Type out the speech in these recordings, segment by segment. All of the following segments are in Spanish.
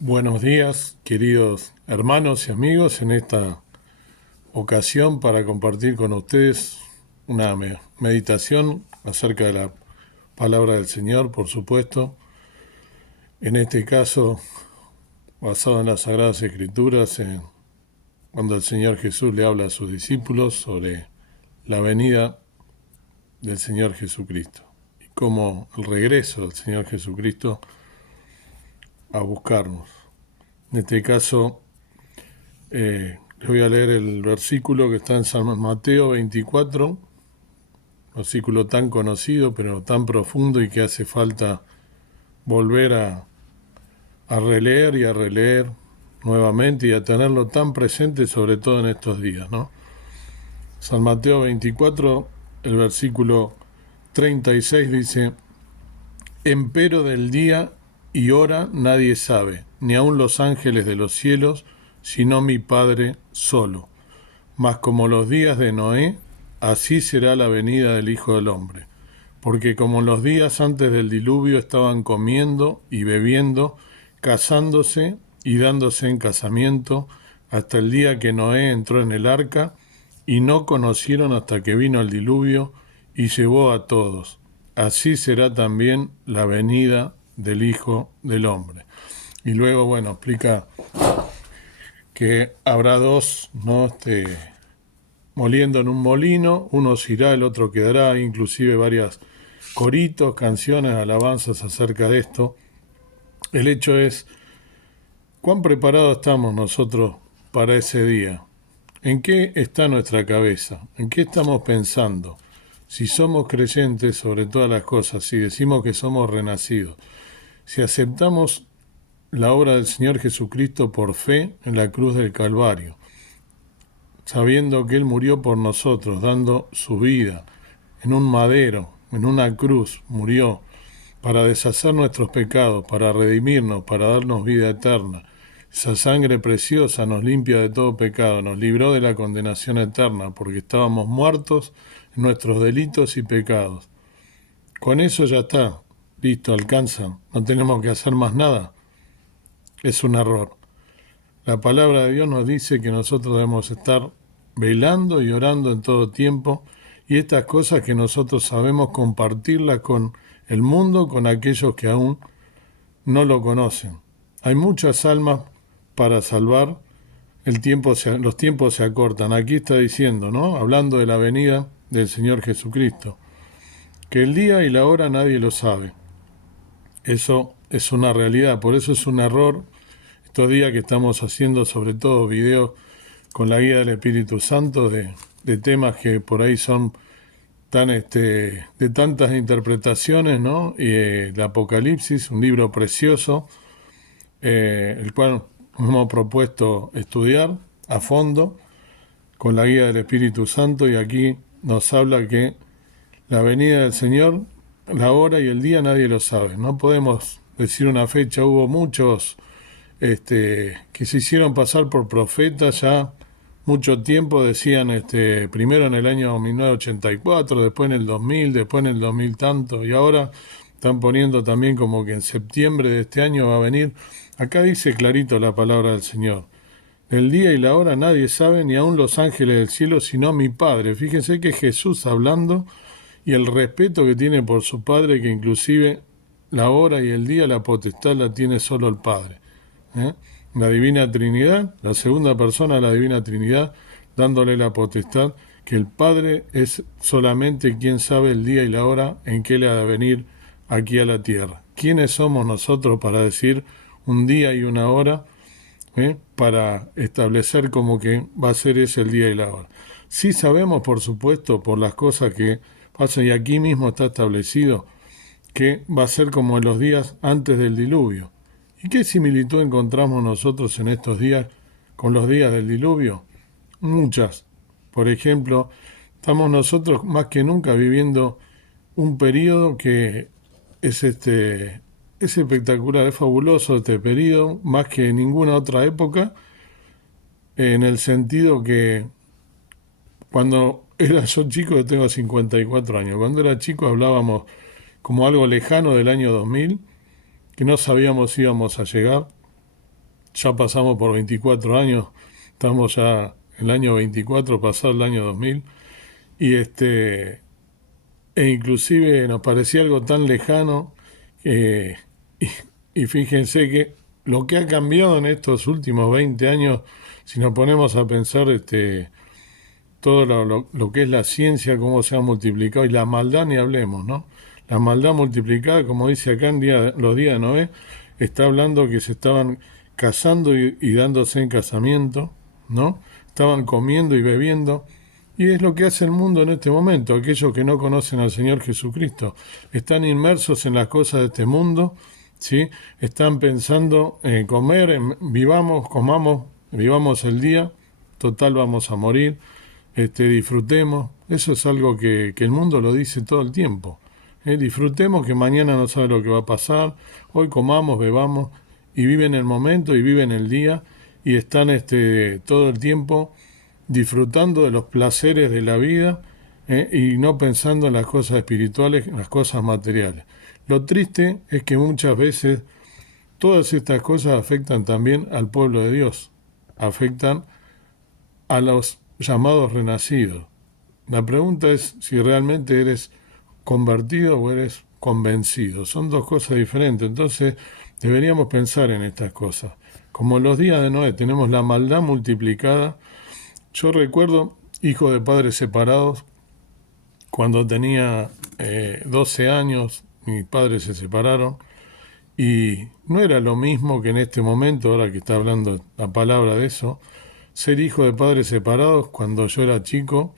Buenos días, queridos hermanos y amigos, en esta ocasión para compartir con ustedes una meditación acerca de la palabra del Señor, por supuesto, en este caso basado en las Sagradas Escrituras, cuando el Señor Jesús le habla a sus discípulos sobre la venida del Señor Jesucristo y cómo el regreso del Señor Jesucristo a buscarnos. En este caso, les voy a leer el versículo que está en San Mateo 24, versículo tan conocido pero tan profundo y que hace falta volver a releer y a releer nuevamente y a tenerlo tan presente, sobre todo en estos días, ¿no? San Mateo 24, el versículo 36 dice: Empero del día y hora nadie sabe, ni aun los ángeles de los cielos, sino mi Padre solo. Mas como los días de Noé, así será la venida del Hijo del Hombre. Porque como en los días antes del diluvio estaban comiendo y bebiendo, casándose y dándose en casamiento, hasta el día que Noé entró en el arca, y no conocieron hasta que vino el diluvio y llevó a todos. Así será también la venida del Hijo del Hombre. Y luego, bueno, explica que habrá dos, ¿no? Moliendo en un molino, uno se irá, el otro quedará, inclusive varias coritos, canciones, alabanzas acerca de esto. El hecho es, ¿cuán preparados estamos nosotros para ese día? ¿En qué está nuestra cabeza? ¿En qué estamos pensando? Si somos creyentes sobre todas las cosas, si decimos que somos renacidos, si aceptamos la obra del Señor Jesucristo por fe en la cruz del Calvario, sabiendo que Él murió por nosotros, dando su vida en un madero, en una cruz, murió para deshacer nuestros pecados, para redimirnos, para darnos vida eterna. Esa sangre preciosa nos limpia de todo pecado, nos libró de la condenación eterna, porque estábamos muertos en nuestros delitos y pecados. Con eso ya está, listo, alcanza, no tenemos que hacer más nada. Es un error. La palabra de Dios nos dice que nosotros debemos estar velando y orando en todo tiempo, y estas cosas que nosotros sabemos compartirlas con el mundo, con aquellos que aún no lo conocen. Hay muchas almas para salvar, los tiempos se acortan. Aquí está diciendo, ¿no? Hablando de la venida del Señor Jesucristo, que el día y la hora nadie lo sabe. Eso es una realidad, por eso es un error estos días que estamos haciendo sobre todo videos con la guía del Espíritu Santo de temas que por ahí son tan de tantas interpretaciones, ¿no? Y el Apocalipsis, un libro precioso, el cual hemos propuesto estudiar a fondo con la guía del Espíritu Santo, y aquí nos habla que la venida del Señor, la hora y el día nadie lo sabe. No podemos decir una fecha. Hubo muchos que se hicieron pasar por profetas ya mucho tiempo, decían primero en el año 1984, después en el 2000, después en el 2000 tanto, y ahora están poniendo también como que en septiembre de este año va a venir. Acá dice clarito la palabra del Señor: el día y la hora nadie sabe, ni aun los ángeles del cielo, sino mi Padre. Fíjense que Jesús hablando, y el respeto que tiene por su Padre, que inclusive la hora y el día, la potestad la tiene solo el Padre. La Divina Trinidad, la segunda persona de la Divina Trinidad, dándole la potestad, que el Padre es solamente quien sabe el día y la hora en que Él ha de venir aquí a la tierra. ¿Quiénes somos nosotros para decir un día y una hora, para establecer como que va a ser ese el día y la hora? Sí sabemos, por supuesto, por las cosas que pasan, y aquí mismo está establecido, que va a ser como en los días antes del diluvio. ¿Y qué similitud encontramos nosotros en estos días con los días del diluvio? Muchas. Por ejemplo, estamos nosotros más que nunca viviendo un periodo que es espectacular, es fabuloso este periodo, más que en ninguna otra época, en el sentido que cuando era yo chico, yo tengo 54 años, cuando era chico hablábamos como algo lejano del año 2000, que no sabíamos si íbamos a llegar. ya pasamos por 24 años, estamos ya en el año 24, pasado el año 2000, y e inclusive nos parecía algo tan lejano, eh, y, y fíjense que lo que ha cambiado en estos últimos 20 años, si nos ponemos a pensar todo lo que es la ciencia, cómo se ha multiplicado, y la maldad ni hablemos, ¿no? La maldad multiplicada, como dice acá en los días de Noé, está hablando que se estaban casando y dándose en casamiento, ¿no? Estaban comiendo y bebiendo, y es lo que hace el mundo en este momento. Aquellos que no conocen al Señor Jesucristo están inmersos en las cosas de este mundo, ¿sí? Están pensando en comer, vivamos, comamos, vivamos el día, total vamos a morir, disfrutemos. Eso es algo que el mundo lo dice todo el tiempo. Disfrutemos que mañana no sabe lo que va a pasar, hoy comamos, bebamos, y viven el momento y viven el día y están todo el tiempo disfrutando de los placeres de la vida, y no pensando en las cosas espirituales, en las cosas materiales. Lo triste es que muchas veces todas estas cosas afectan también al pueblo de Dios, afectan a los llamados renacidos. La pregunta es si realmente eres convertido o eres convencido. Son dos cosas diferentes, entonces deberíamos pensar en estas cosas. Como en los días de Noé tenemos la maldad multiplicada. Yo recuerdo, hijo de padres separados, cuando tenía 12 años, mis padres se separaron, y no era lo mismo que en este momento, ahora que está hablando la palabra de eso, ser hijo de padres separados cuando yo era chico.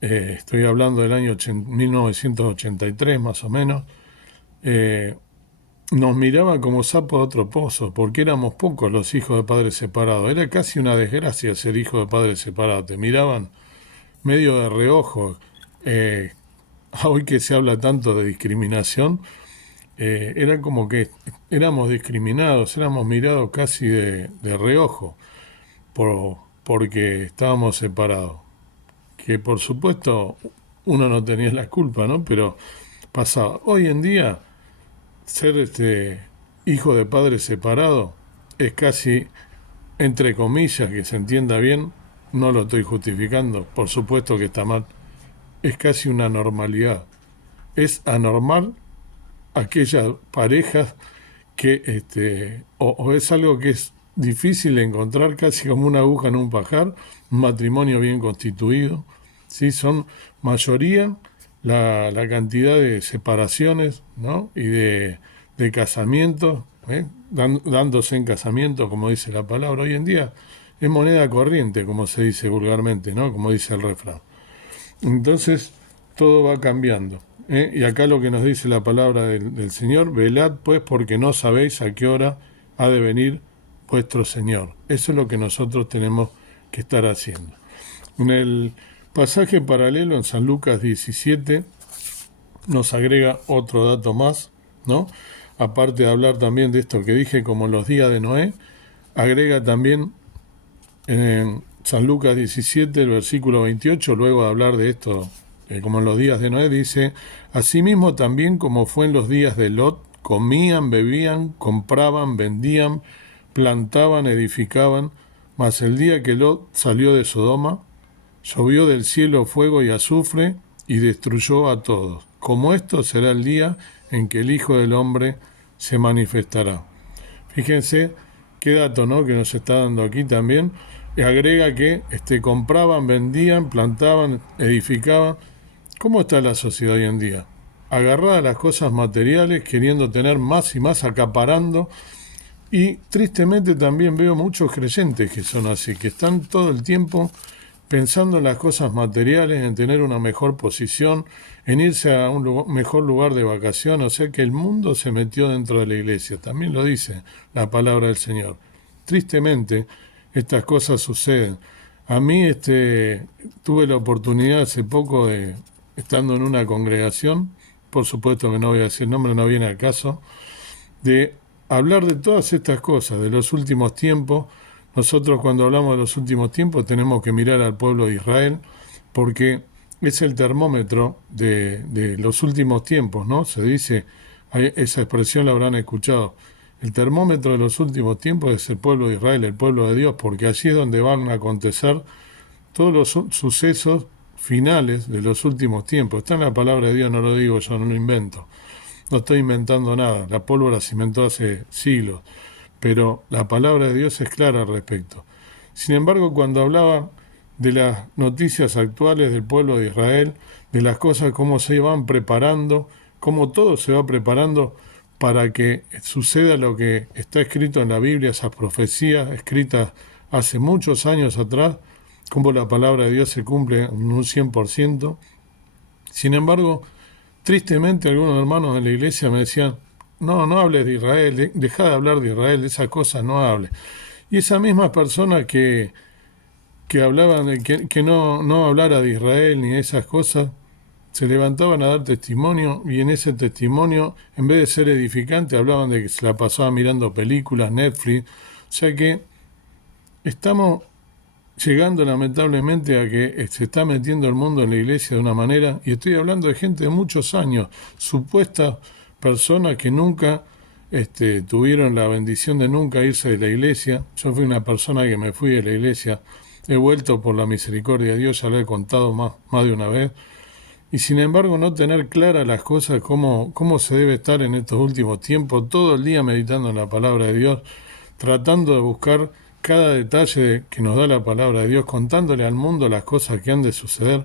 Estoy hablando del año 1983 más o menos. eh, Nos miraban como sapos de otro pozo, porque éramos pocos los hijos de padres separados. Era casi una desgracia ser hijo de padres separados. Te miraban medio de reojo. Eh, Hoy que se habla tanto de discriminación, era como que éramos discriminados, éramos mirados casi de reojo porque estábamos separados. Que por supuesto uno no tenía la culpa, ¿no? Pero pasaba. Hoy en día, ser hijo de padre separado es casi, entre comillas, que se entienda bien, no lo estoy justificando, por supuesto que está mal, es casi una normalidad. Es anormal aquellas parejas que, o es algo que es difícil de encontrar, casi como una aguja en un pajar, un matrimonio bien constituido, ¿sí? Son mayoría la cantidad de separaciones, ¿no? Y de casamientos, dándose en casamiento, como dice la palabra. Hoy en día es moneda corriente, como se dice vulgarmente, ¿no? Como dice el refrán. Entonces, todo va cambiando. Y acá lo que nos dice la palabra del Señor: velad pues, porque no sabéis a qué hora ha de venir vuestro Señor. Eso es lo que nosotros tenemos que estar haciendo. En el pasaje paralelo, en San Lucas 17, nos agrega otro dato más, ¿no? Aparte de hablar también de esto que dije, como los días de Noé, agrega también en San Lucas 17, el versículo 28, luego de hablar de esto, como en los días de Noé, dice: asimismo también como fue en los días de Lot, comían, bebían, compraban, vendían, plantaban, edificaban, mas el día que Lot salió de Sodoma, llovió del cielo fuego y azufre y destruyó a todos. Como esto será el día en que el Hijo del Hombre se manifestará. Fíjense qué dato, ¿no?, que nos está dando aquí también. Y agrega que compraban, vendían, plantaban, edificaban. ¿Cómo está la sociedad hoy en día? Agarrada a las cosas materiales, queriendo tener más y más, acaparando. Y tristemente también veo muchos creyentes que son así, que están todo el tiempo pensando en las cosas materiales, en tener una mejor posición, en irse a un mejor lugar de vacación. O sea que el mundo se metió dentro de la iglesia. También lo dice la palabra del Señor. Tristemente, estas cosas suceden. A mí tuve la oportunidad hace poco de, estando en una congregación, por supuesto que no voy a decir nombre, no viene al caso, de hablar de todas estas cosas, de los últimos tiempos. Nosotros, cuando hablamos de los últimos tiempos, tenemos que mirar al pueblo de Israel, porque es el termómetro de los últimos tiempos, ¿no? Se dice, esa expresión la habrán escuchado, El termómetro de los últimos tiempos es el pueblo de Israel, el pueblo de Dios, porque allí es donde van a acontecer todos los sucesos finales de los últimos tiempos. Está en la palabra de Dios, no lo digo yo, no lo invento. No estoy inventando nada, la pólvora se inventó hace siglos, pero la palabra de Dios es clara al respecto. Sin embargo, cuando hablaba de las noticias actuales del pueblo de Israel, de las cosas, cómo se van preparando, cómo todo se va preparando para que suceda lo que está escrito en la Biblia, esas profecías escritas hace muchos años atrás, cómo la palabra de Dios se cumple en un 100%. Sin embargo, tristemente algunos hermanos de la iglesia me decían, no hables de Israel, deja de hablar de Israel, de esas cosas no hables. Y esas mismas personas que hablaban de que no hablara de Israel ni de esas cosas, se levantaban a dar testimonio y en ese testimonio, en vez de ser edificante, hablaban de que se la pasaba mirando películas, Netflix. O sea que estamos llegando lamentablemente a que se está metiendo el mundo en la iglesia de una manera, y estoy hablando de gente de muchos años, supuestas personas que nunca tuvieron la bendición de nunca irse de la iglesia. Yo fui una persona que me fui de la iglesia, he vuelto por la misericordia de Dios, ya lo he contado más de una vez, y sin embargo no tener claras las cosas, cómo se debe estar en estos últimos tiempos, todo el día meditando en la palabra de Dios, tratando de buscar cada detalle que nos da la palabra de Dios, contándole al mundo las cosas que han de suceder,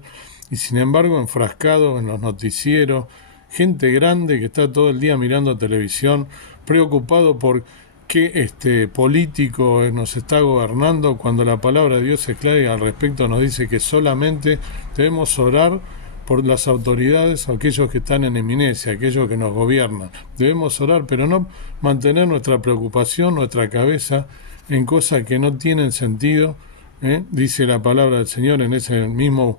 y sin embargo enfrascado en los noticieros, gente grande que está todo el día mirando televisión, preocupado por qué político nos está gobernando, cuando la palabra de Dios es clara y al respecto nos dice que solamente debemos orar por las autoridades, aquellos que están en eminencia, aquellos que nos gobiernan. Debemos orar, pero no mantener nuestra preocupación, nuestra cabeza en cosas que no tienen sentido. Dice la palabra del Señor en ese mismo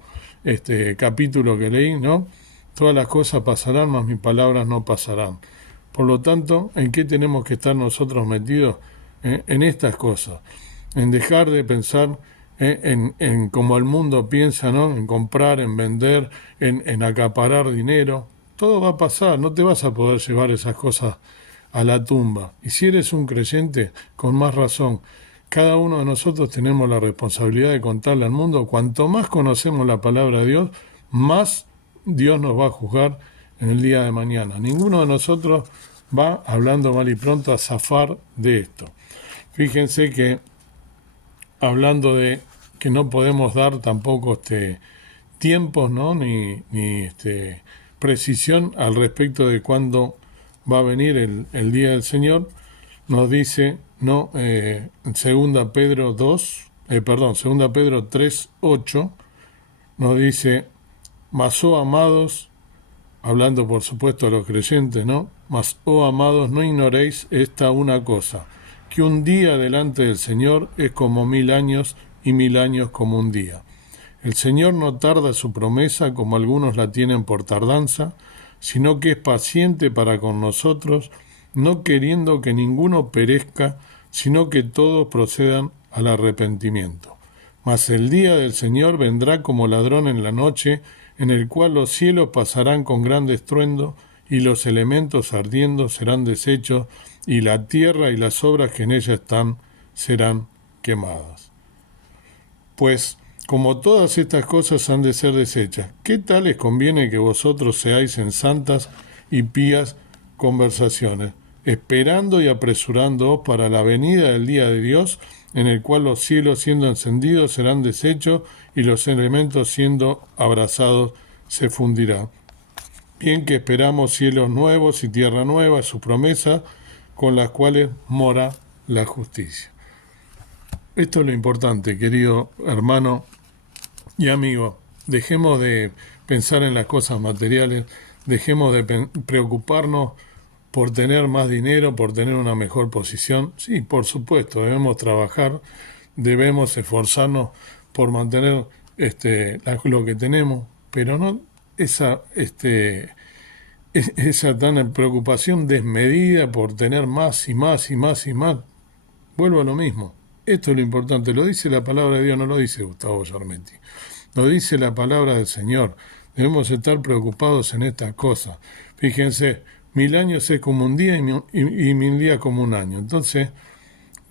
capítulo que leí, ¿no? Todas las cosas pasarán, mas mis palabras no pasarán. Por lo tanto, ¿en qué tenemos que estar nosotros metidos? En estas cosas, en dejar de pensar en cómo el mundo piensa, ¿no? En comprar, en vender, en acaparar dinero. Todo va a pasar, no te vas a poder llevar esas cosas a la tumba. Y si eres un creyente, con más razón, cada uno de nosotros tenemos la responsabilidad de contarle al mundo. Cuanto más conocemos la palabra de Dios, más Dios nos va a juzgar en el día de mañana. Ninguno de nosotros va, hablando mal y pronto, a zafar de esto. Fíjense que, hablando de que no podemos dar tampoco tiempos, ¿no? ni precisión al respecto de cuándo va a venir el día del Señor, nos dice, ¿no? En 2 Pedro 3:8, nos dice, mas, oh amados, hablando por supuesto a los creyentes, ¿no? Mas, oh amados, no ignoréis esta una cosa, que un día delante del Señor es como 1000 años, y 1000 años como un día. El Señor no tarda su promesa, como algunos la tienen por tardanza, sino que es paciente para con nosotros, no queriendo que ninguno perezca, sino que todos procedan al arrepentimiento. Mas el día del Señor vendrá como ladrón en la noche, en el cual los cielos pasarán con gran estruendo, y los elementos ardiendo serán deshechos, y la tierra y las obras que en ella están serán quemadas. Pues, como todas estas cosas han de ser deshechas, ¿qué tal les conviene que vosotros seáis en santas y pías conversaciones, esperando y apresurándoos para la venida del día de Dios, en el cual los cielos siendo encendidos serán deshechos, y los elementos siendo abrasados se fundirán? Bien que esperamos cielos nuevos y tierra nueva, su promesa, con las cuales mora la justicia. Esto es lo importante, querido hermano y amigo. Dejemos de pensar en las cosas materiales, dejemos de preocuparnos por tener más dinero, por tener una mejor posición. Sí, por supuesto, debemos trabajar, debemos esforzarnos por mantener lo que tenemos, pero no esa tan preocupación desmedida por tener más y más y más y más. Vuelvo a lo mismo. Esto es lo importante, lo dice la palabra de Dios, no lo dice Gustavo Sarmenti, lo dice la palabra del Señor. Debemos estar preocupados en estas cosas. Fíjense, 1000 años es como un día y 1000 días como un año. Entonces,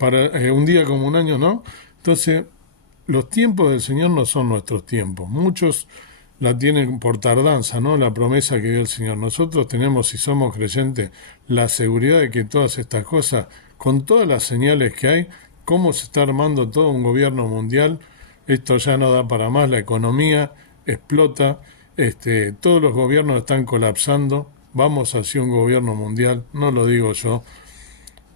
un día como un año, ¿no? Entonces, los tiempos del Señor no son nuestros tiempos. Muchos la tienen por tardanza, ¿no? La promesa que dio el Señor. Nosotros tenemos, si somos creyentes, la seguridad de que todas estas cosas, con todas las señales que hay, cómo se está armando todo un gobierno mundial, esto ya no da para más, la economía explota, todos los gobiernos están colapsando, vamos hacia un gobierno mundial, no lo digo yo,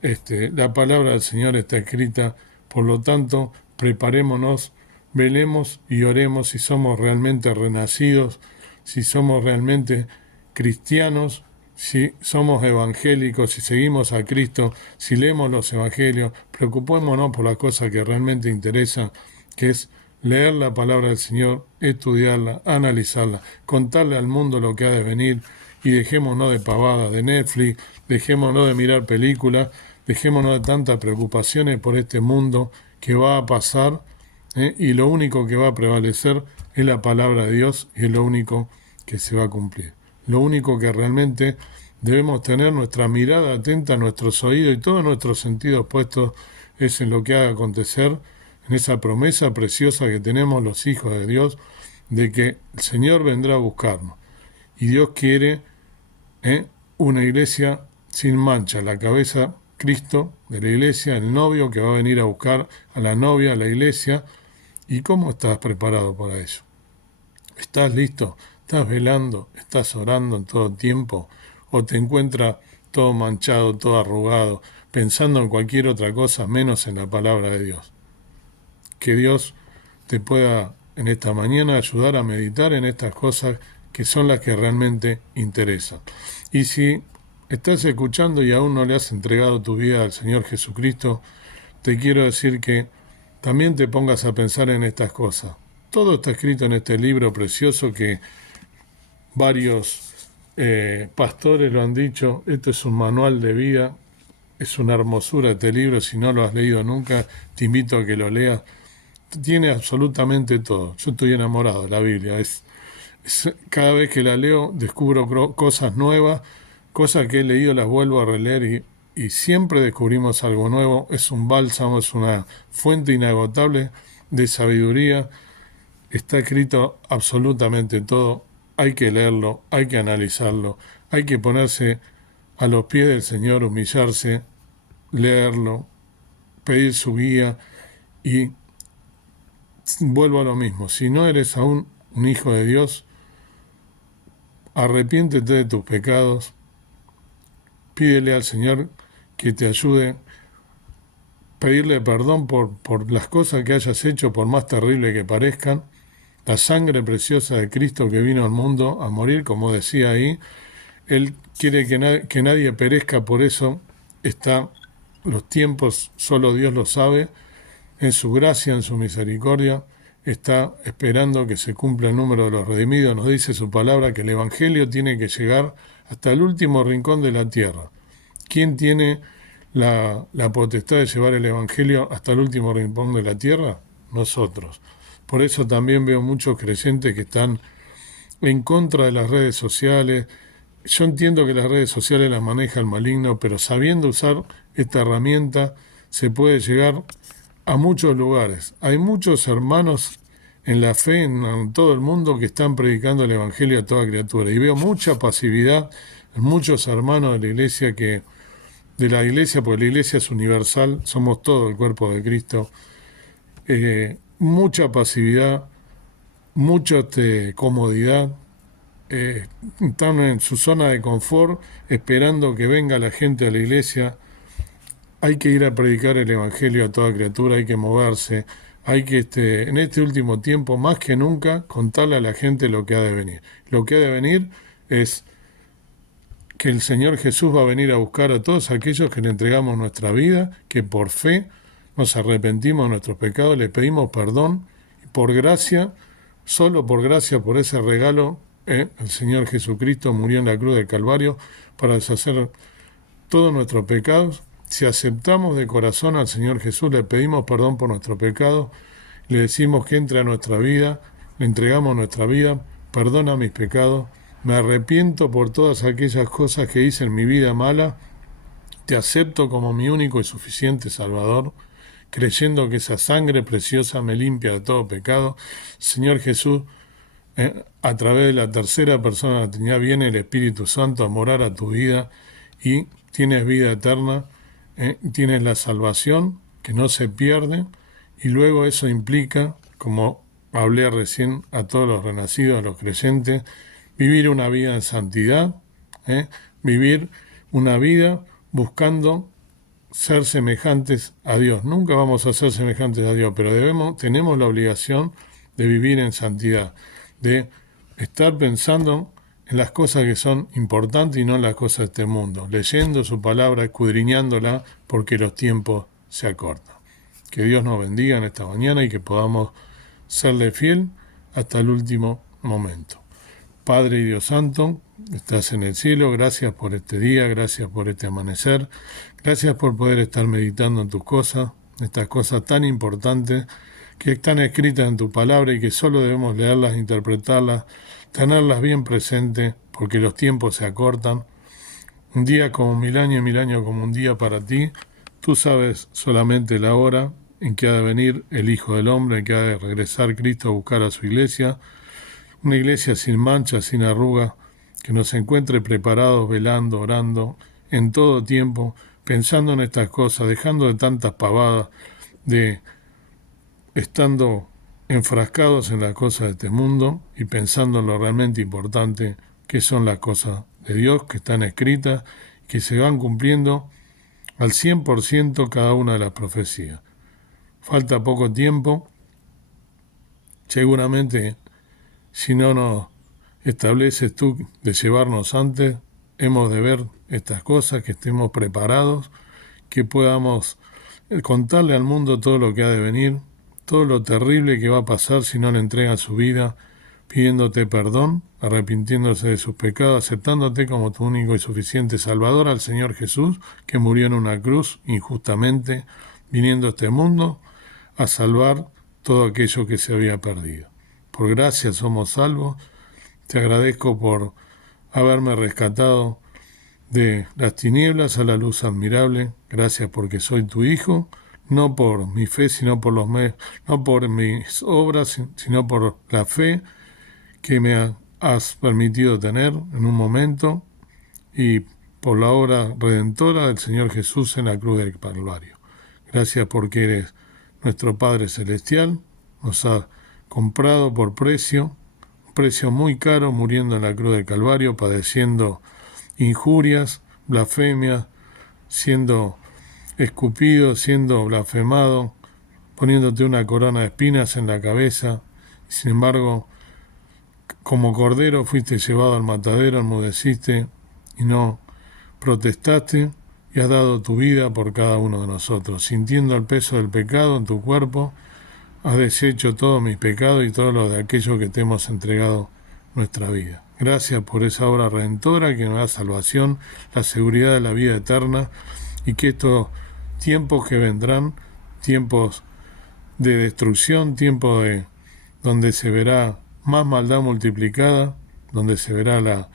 la palabra del Señor está escrita, por lo tanto, preparémonos, velemos y oremos si somos realmente renacidos, si somos realmente cristianos, si somos evangélicos, si seguimos a Cristo, si leemos los evangelios, preocupémonos por las cosas que realmente interesan, que es leer la palabra del Señor, estudiarla, analizarla, contarle al mundo lo que ha de venir y dejémonos de pavadas de Netflix, dejémonos de mirar películas, dejémonos de tantas preocupaciones por este mundo que va a pasar, y lo único que va a prevalecer es la palabra de Dios y es lo único que se va a cumplir. Lo único que realmente debemos tener nuestra mirada atenta, nuestros oídos y todos nuestros sentidos puestos es en lo que haga acontecer, en esa promesa preciosa que tenemos los hijos de Dios, de que el Señor vendrá a buscarnos. Y Dios quiere una iglesia sin mancha, la cabeza Cristo de la iglesia, el novio que va a venir a buscar a la novia, a la iglesia. ¿Y cómo estás preparado para eso? ¿Estás listo? ¿Estás velando? ¿Estás orando en todo tiempo? ¿O te encuentras todo manchado, todo arrugado, pensando en cualquier otra cosa menos en la palabra de Dios? Que Dios te pueda en esta mañana ayudar a meditar en estas cosas que son las que realmente interesan. Y si estás escuchando y aún no le has entregado tu vida al Señor Jesucristo, te quiero decir que también te pongas a pensar en estas cosas. Todo está escrito en este libro precioso que varios pastores lo han dicho. Esto es un manual de vida, es una hermosura este libro. Si no lo has leído nunca, te invito a que lo leas. Tiene absolutamente todo. Yo estoy enamorado de la Biblia. Cada vez que la leo descubro cosas nuevas, cosas que he leído las vuelvo a releer y siempre descubrimos algo nuevo. Es un bálsamo, es una fuente inagotable de sabiduría. Está escrito absolutamente todo. Hay que leerlo, hay que analizarlo, hay que ponerse a los pies del Señor, humillarse, leerlo, pedir su guía y vuelvo a lo mismo. Si no eres aún un hijo de Dios, arrepiéntete de tus pecados, pídele al Señor que te ayude, pedirle perdón por las cosas que hayas hecho, por más terrible que parezcan. La sangre preciosa de Cristo que vino al mundo a morir, como decía ahí, Él quiere que nadie perezca, por eso está los tiempos, solo Dios lo sabe, en su gracia, en su misericordia, está esperando que se cumpla el número de los redimidos. Nos dice su palabra que el Evangelio tiene que llegar hasta el último rincón de la tierra. ¿Quién tiene la potestad de llevar el Evangelio hasta el último rincón de la tierra? Nosotros. Por eso también veo muchos creyentes que están en contra de las redes sociales. Yo entiendo que las redes sociales las maneja el maligno, pero sabiendo usar esta herramienta se puede llegar a muchos lugares. Hay muchos hermanos en la fe en todo el mundo que están predicando el Evangelio a toda criatura. Y veo mucha pasividad en muchos hermanos de la iglesia, porque la iglesia es universal, somos todo el cuerpo de Cristo. Mucha pasividad, mucha comodidad, están en su zona de confort esperando que venga la gente a la iglesia. Hay que ir a predicar el Evangelio a toda criatura, hay que moverse, hay que en este último tiempo más que nunca contarle a la gente lo que ha de venir. Lo que ha de venir es que el Señor Jesús va a venir a buscar a todos aquellos que le entregamos nuestra vida, que por fe nos arrepentimos de nuestros pecados, le pedimos perdón, y por gracia, solo por gracia, por ese regalo, el Señor Jesucristo murió en la cruz del Calvario para deshacer todos nuestros pecados. Si aceptamos de corazón al Señor Jesús, le pedimos perdón por nuestros pecados, le decimos que entre a nuestra vida, le entregamos nuestra vida, perdona mis pecados, Me arrepiento por todas aquellas cosas que hice en mi vida mala. Te acepto como mi único y suficiente Salvador, creyendo que esa sangre preciosa me limpia de todo pecado. Señor Jesús, a través de la tercera persona de la Trinidad viene el Espíritu Santo a morar a tu vida y tienes vida eterna, tienes la salvación que no se pierde, y luego eso implica, como hablé recién a todos los renacidos, a los creyentes, vivir una vida en santidad, vivir una vida buscando ser semejantes a Dios. Nunca vamos a ser semejantes a Dios, pero tenemos la obligación de vivir en santidad, de estar pensando en las cosas que son importantes y no en las cosas de este mundo, leyendo su palabra, escudriñándola, porque los tiempos se acortan. Que Dios nos bendiga en esta mañana y que podamos serle fiel hasta el último momento. Padre y Dios Santo, estás en el cielo, gracias por este día, gracias por este amanecer, gracias por poder estar meditando en tus cosas, estas cosas tan importantes que están escritas en tu palabra y que solo debemos leerlas, interpretarlas, tenerlas bien presentes, porque los tiempos se acortan. Un día como 1000 años y 1000 años como un día para ti. Tú sabes solamente la hora en que ha de venir el Hijo del Hombre, en que ha de regresar Cristo a buscar a su iglesia, una iglesia sin mancha, sin arruga, que nos encuentre preparados, velando, orando, en todo tiempo, pensando en estas cosas, dejando de tantas pavadas, estando enfrascados en las cosas de este mundo y pensando en lo realmente importante, que son las cosas de Dios, que están escritas, que se van cumpliendo al 100% cada una de las profecías. Falta poco tiempo, seguramente si no nos estableces tú de llevarnos antes, hemos de ver estas cosas, que estemos preparados, que podamos contarle al mundo todo lo que ha de venir, todo lo terrible que va a pasar si no le entregan su vida, pidiéndote perdón, arrepintiéndose de sus pecados, aceptándote como tu único y suficiente Salvador, al Señor Jesús, que murió en una cruz injustamente, viniendo a este mundo a salvar todo aquello que se había perdido. Por gracia somos salvos. Te agradezco por haberme rescatado de las tinieblas a la luz admirable. Gracias porque soy tu hijo, no por mi fe, sino por no por mis obras, sino por la fe que me has permitido tener en un momento, y por la obra redentora del Señor Jesús en la cruz del Calvario. Gracias porque eres nuestro Padre Celestial, nos has comprado por precio, un precio muy caro, muriendo en la cruz del Calvario, padeciendo injurias, blasfemias, siendo escupido, siendo blasfemado, poniéndote una corona de espinas en la cabeza. Sin embargo, como cordero fuiste llevado al matadero, enmudeciste y no protestaste, y has dado tu vida por cada uno de nosotros. Sintiendo el peso del pecado en tu cuerpo, has deshecho todos mis pecados y todos los de aquellos que te hemos entregado nuestra vida. Gracias por esa obra redentora que nos da salvación, la seguridad de la vida eterna, y que estos tiempos que vendrán, tiempos de destrucción, tiempos donde se verá más maldad multiplicada, donde se verá la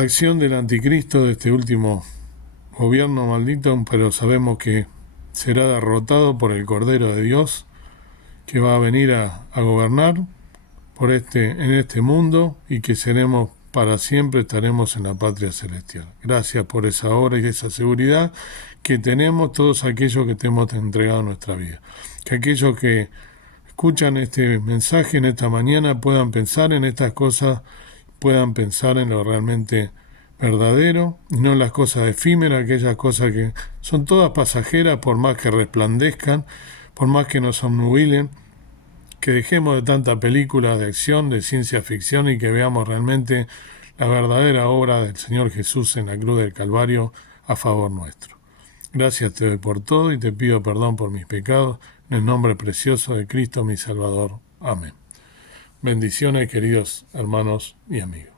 acción del anticristo, de este último gobierno maldito, pero sabemos que será derrotado por el Cordero de Dios, que va a venir a gobernar en este mundo, y que seremos para siempre, estaremos en la patria celestial. Gracias por esa obra y esa seguridad que tenemos todos aquellos que te hemos entregado en nuestra vida. Que aquellos que escuchan este mensaje en esta mañana puedan pensar en estas cosas, puedan pensar en lo realmente verdadero, y no en las cosas efímeras, aquellas cosas que son todas pasajeras, por más que resplandezcan, por más que nos obnubilen. Que dejemos de tanta película de acción, de ciencia ficción, y que veamos realmente la verdadera obra del Señor Jesús en la cruz del Calvario a favor nuestro. Gracias te doy por todo y te pido perdón por mis pecados, en el nombre precioso de Cristo mi Salvador. Amén. Bendiciones, queridos hermanos y amigos.